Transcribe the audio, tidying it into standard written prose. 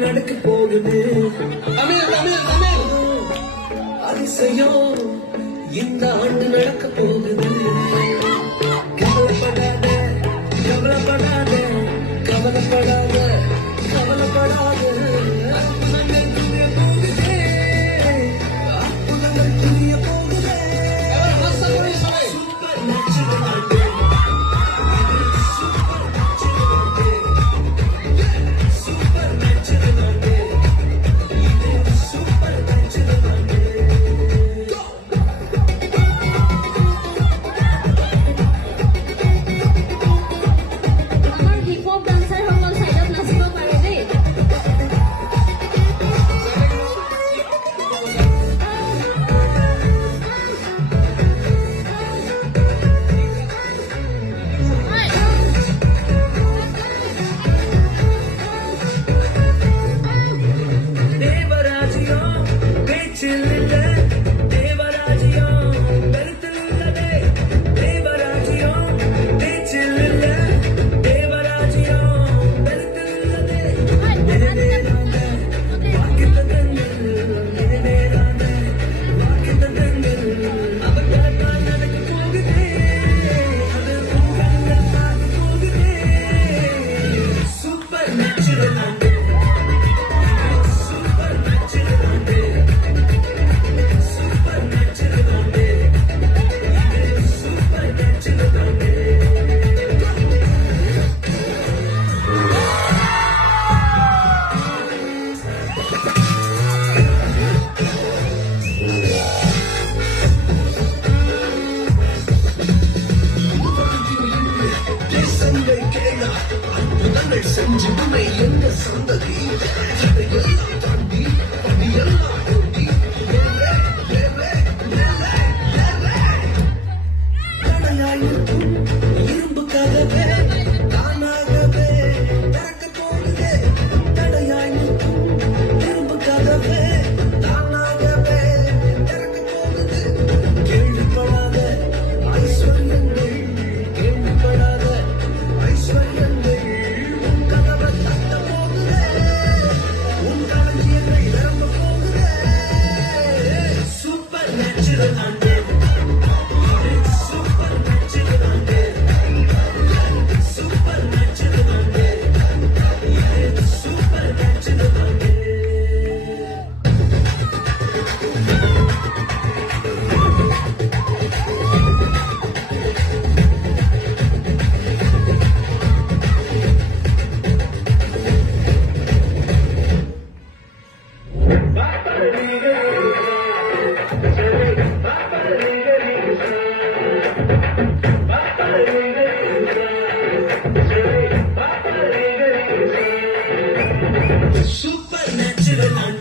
நடக்க போகுது அதிசயம் இந்த ஆண்டு நடக்க போகுது. கவலைப்படாத கவலைப்படாத கவலைப்படாத கவலைப்படாத அற்புதங்கள் புரிய போகுது. சூப்பர் நேச்சுரல் ஆண்டு சூப்பர் நேச்சுரல் ஆண்டு இது சூப்பர் நேச்சுரல் ஆண்டு. আমার হিপ হপ ডান্সার সকল সাইডত নাচিব পাৰে দেই। தேவராஜ்யம் பேச்சில் இல்ல தேவராஜ்யம் கருத்தில் உள்ளதே. தேவராஜ்யம் பேச்சில் இல்ல தேவராஜ்யம் கருத்தில் உள்ளதே. நேரான வாக்குத்தத்தங்கள் நேரான வாக்குத்தத்தங்கள் அவர்களால் நடக்க போகுதே. அது உங்கள் பார்க்க போகுதே. சூப்பர் நேச்சுரல் ஆண்டு சூப்பர் நேச்சுரல் ஆண்டு சூப்பர் நேச்சுரல் ஆண்டு சூப்பர் நேச்சுரல் ஆண்டு. தேசங்கள் கேளா அற்புதங்கள் செஞ்சு உன்னை எங்க சந்ததி அதையெல்லாம் தாண்டி அதையெல்லாம் ஓட்டி தடையாயிருக்கும் இரும்பு கதவே தானாகவே திறக்க போகுது. தடையாயிருக்கும் இரும்பு கதவே தானாகவே திறக்க போகுது. கேள்விப்படாத ஐஸ்வர்யங்கள் கேள்விப்படாத ஐஸ்வர்யங்கள் உன் கதவை தட்ட போகுது. உன் களஞ்சியங்கள் நிரம்ப போகுது. சூப்பர் நேச்சுரல் ஆண்டு சூப்பர் நேச்சுரல் ஆண்டு சூப்பர் நேச்சுரல் ஆண்டு சூப்பர் நேச்சுரல் ஆண்டு. Supernatural.